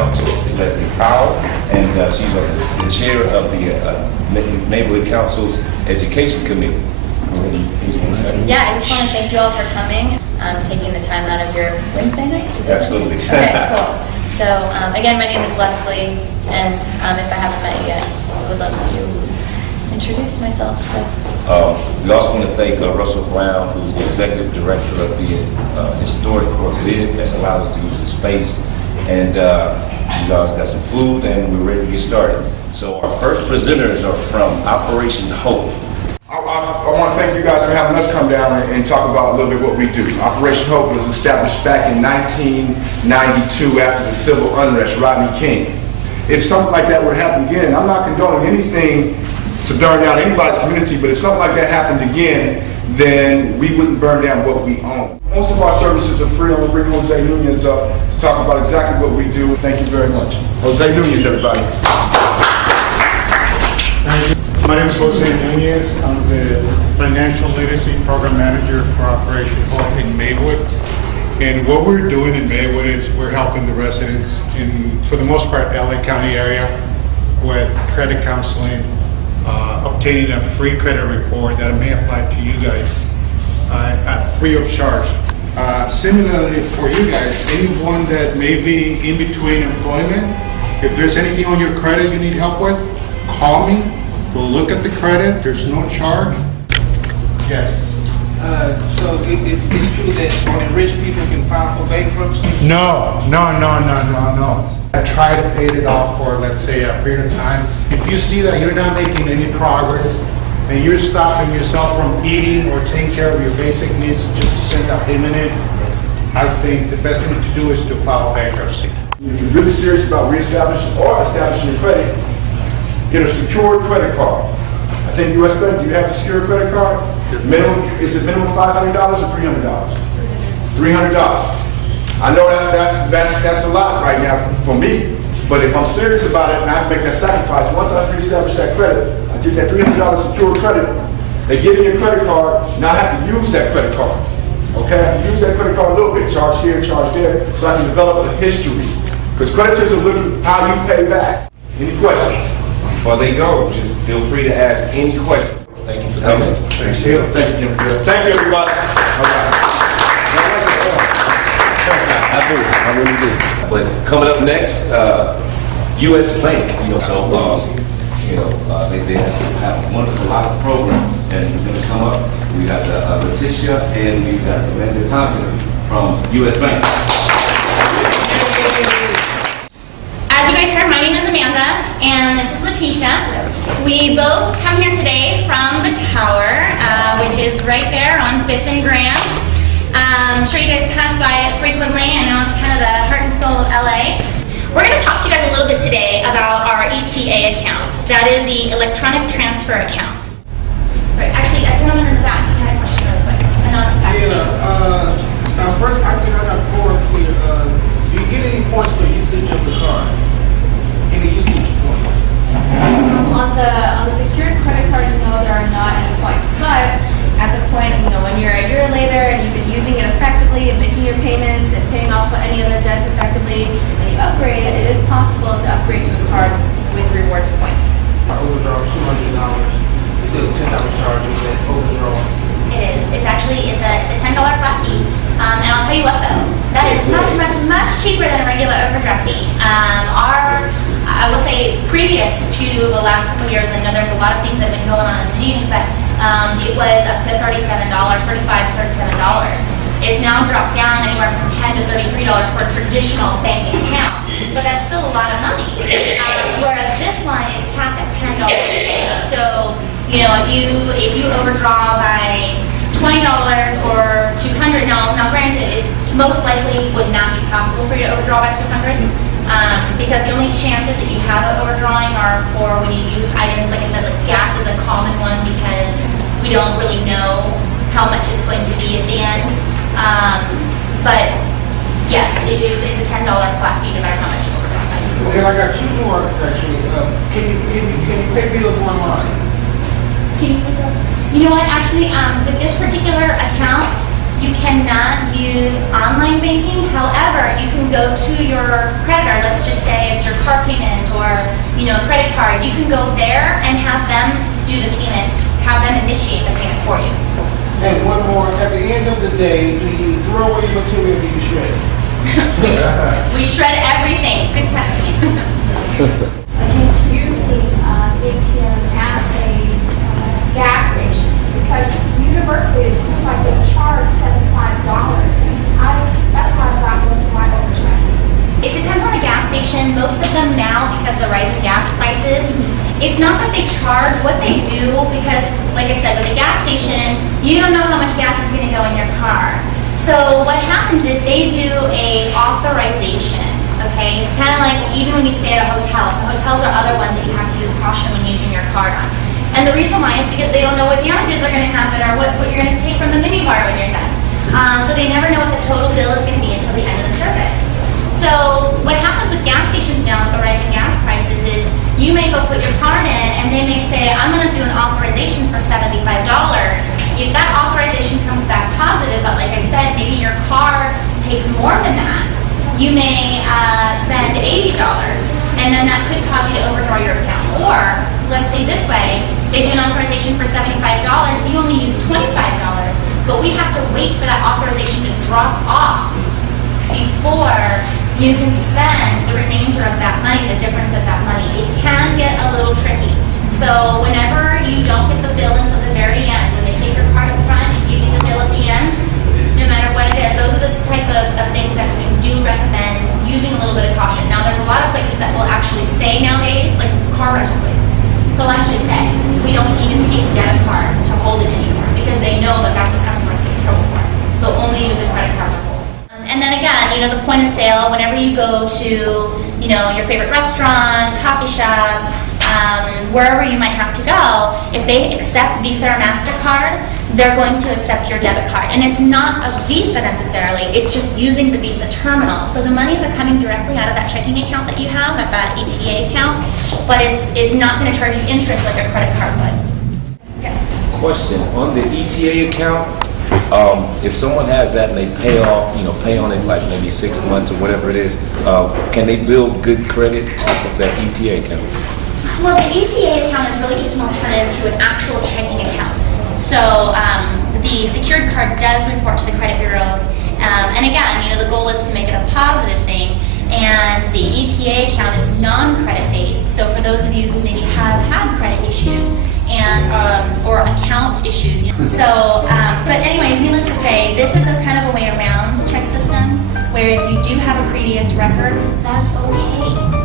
Council is Leslie Powell, and she's the chair of the Neighborhood Council's Education Committee. Yeah, I just want to thank you all for coming, taking the time out of your Wednesday night. Absolutely. Okay, cool. So again, my name is Leslie, and if I haven't met you yet, I would love to introduce myself. So. We also want to thank Russell Brown, who's the executive director of the Historic Corporate that's allowed us to use the space. And you guys got some food, and we're ready to get started. So our first presenters are from Operation HOPE. I want to thank you guys for having us come down and talk about a little bit what we do. Operation HOPE was established back in 1992 after the civil unrest, Rodney King. If something like that were to happen again, I'm not condoning anything to burn down anybody's community, but if something like that happened again, then we wouldn't burn down what we own. Most of our services are free. I'm going to bring Jose Nunez up to talk about exactly what we do. Thank you very much. Jose Nunez, everybody. Thank you. My name is Jose Nunez. I'm the Financial Literacy Program Manager for Operation HOPE in Maywood. And what we're doing in Maywood is we're helping the residents in, for the most part, LA County area with credit counseling, obtaining a free credit report that may apply to you guys free of charge. Similarly for you guys, anyone that may be in between employment, if there's anything on your credit you need help with, call me. We'll look at the credit. There's no charge. Yes. So it's true that only rich people can file for bankruptcy? No. I try to pay it off for, let's say, a period of time. If you see that you're not making any progress and you're stopping yourself from eating or taking care of your basic needs just to send a payment in, I think the best thing to do is to file bankruptcy. If you're really serious about reestablishing or establishing your credit, get a secured credit card. I think U.S. Bank, do you have a secured credit card? Is it minimum $500 or $300? $300. I know that's a lot right now for me, but if I'm serious about it and I make that sacrifice, once I reestablish that credit, I get that $300 secured credit, they give me a credit card, now I have to use that credit card. Okay, I have to use that credit card a little bit, charge here, charge there, so I can develop a history. Because creditors are looking how you pay back. Any questions? Before they go, just feel free to ask any questions. Thank you for coming. Thank you. Thank you, Thank you, everybody. All right. I really do. But coming up next, U.S. Bank. They have a lot of programs, and we're going to come up. We got Letitia, and we got Amanda Thompson from U.S. Bank. As you guys heard, my name is Amanda, and this is Letitia. We both come here today from the Tower, which is right there on 5th and Grand. I'm sure you guys pass by it frequently. I know it's kind of the heart and soul of LA. We're going to talk to you guys a little bit today about our ETA account. That is the electronic transfer account. Right, actually, a gentleman in the back had a question really quick. First, I think I got four clear. Do you get any points for usage of the card? Any usage points? On the secured credit cards, no, there are not any points. But at the point, when you're a year later and you've been using it effectively and making your payments and paying off any other debts effectively, and you upgrade it, it is possible to upgrade to a card with rewards points. I overdraw $200 instead of $10 charge with that overdraw. It is. It's a $10 flat fee. And I'll tell you what though, that is much cheaper than a regular overdraft fee. I will say previous to the last couple of years, I know there's a lot of things that have been going on in the news, but it was up to $37, $35 to $37. It's now dropped down anywhere from $10 to $33 for a traditional bank account. But that's still a lot of money. Whereas this one is capped at $10 a day. So, if you overdraw by $20 or $200, now granted, it most likely would not be possible for you to overdraw by $200. Because the only chances that you have of overdrawing are for when you use items, like I said, like gas is a common one because we don't really know how much it's going to be at the end. But yes, it's a $10 flat fee no matter how much you overdraw. Okay, I got two more actually. Can you pay bills online? You know what? Actually, with this particular account, You cannot use online banking. However, you can go to your creditor. Let's just say it's your car payment or credit card. You can go there and have them do the payment, have them initiate the payment for you. And one more, at the end of the day, do you throw away your material or do you shred it? We shred everything. Good testing. Against using ATM at a gas station, because universally it seems like they charge $75. That's why I thought was my overcharge. It depends on the gas station. Most of them now, because of the rising gas prices, it's not that they charge. What they do, because like I said, with a gas station, you don't know how much gas is going to go in your car. So what happens is they do a authorization, okay? It's kind of like even when you stay at a hotel. So hotels are other ones that you have to use caution when using your card on. And the reason why is because they don't know what damages are going to happen or what you're going to take from the minibar when you're done. So they never know what the total bill is going to be until the end of the service. So what happens with gas stations now with the rising gas prices is you may go put your card in and they may say, I'm going to do an authorization for $75. If that authorization comes back positive, but like I said, maybe your car takes more than that, you may spend $80 and then that could cause you to overdraw your account. Or, let's say this way, they do an authorization for $75, you only use $25, but we have to wait for that authorization to drop off before you can spend the remainder of that money, the difference of that money. It can get a little tricky. So whenever you don't get the bill until the very end, when they take your card up front and give you the bill at the end, no matter what it is, those are the type of things that we do recommend using a little bit of caution. Now there's a lot of places that will actually say nowadays, like car rental places, they'll actually say, we don't even take debit card to hold it anymore because they know that that's what customers get in trouble for. They'll only use a credit card to hold. And then again, the point of sale, whenever you go to, your favorite restaurant, coffee shop, wherever you might have to go, if they accept Visa or MasterCard, they're going to accept your debit card. And it's not a Visa necessarily, it's just using the Visa terminal. So the monies are coming directly out of that checking account that you have, at that ETA account, but it's not going to charge you interest like a credit card would. Yes. Question, on the ETA account, if someone has that and they pay on it like maybe 6 months or whatever it is, can they build good credit off of that ETA account? Well, the ETA account is really just an alternative to an actual checking account. So the secured card does report to the credit bureaus, and again, the goal is to make it a positive thing. And the ETA account is non-credit based. So for those of you who maybe have had credit issues and or account issues, So, but anyways, needless to say, this is a kind of a way around check system where if you do have a previous record, that's okay.